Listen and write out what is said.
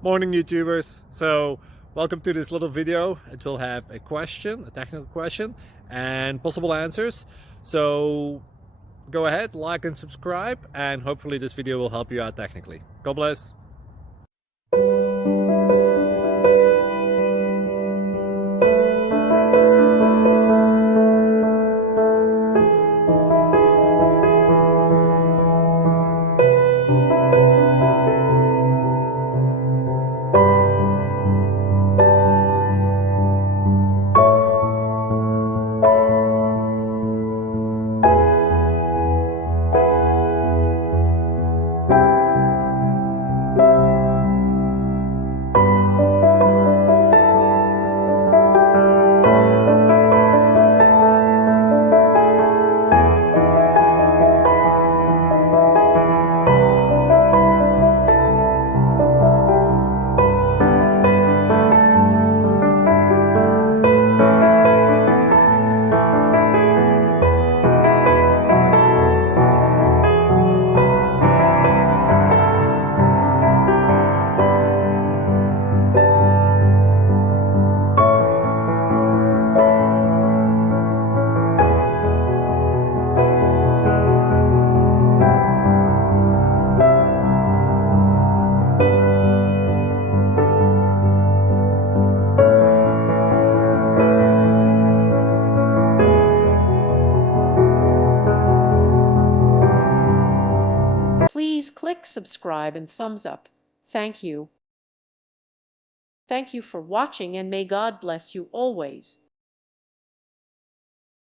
Morning YouTubers. So welcome to this little video. It will have a question, a technical question, and possible answers. So go ahead, like and subscribe, and hopefully this video will help you out technically. God bless. Please click subscribe and thumbs up. Thank you. Thank you for watching, and may God bless you always.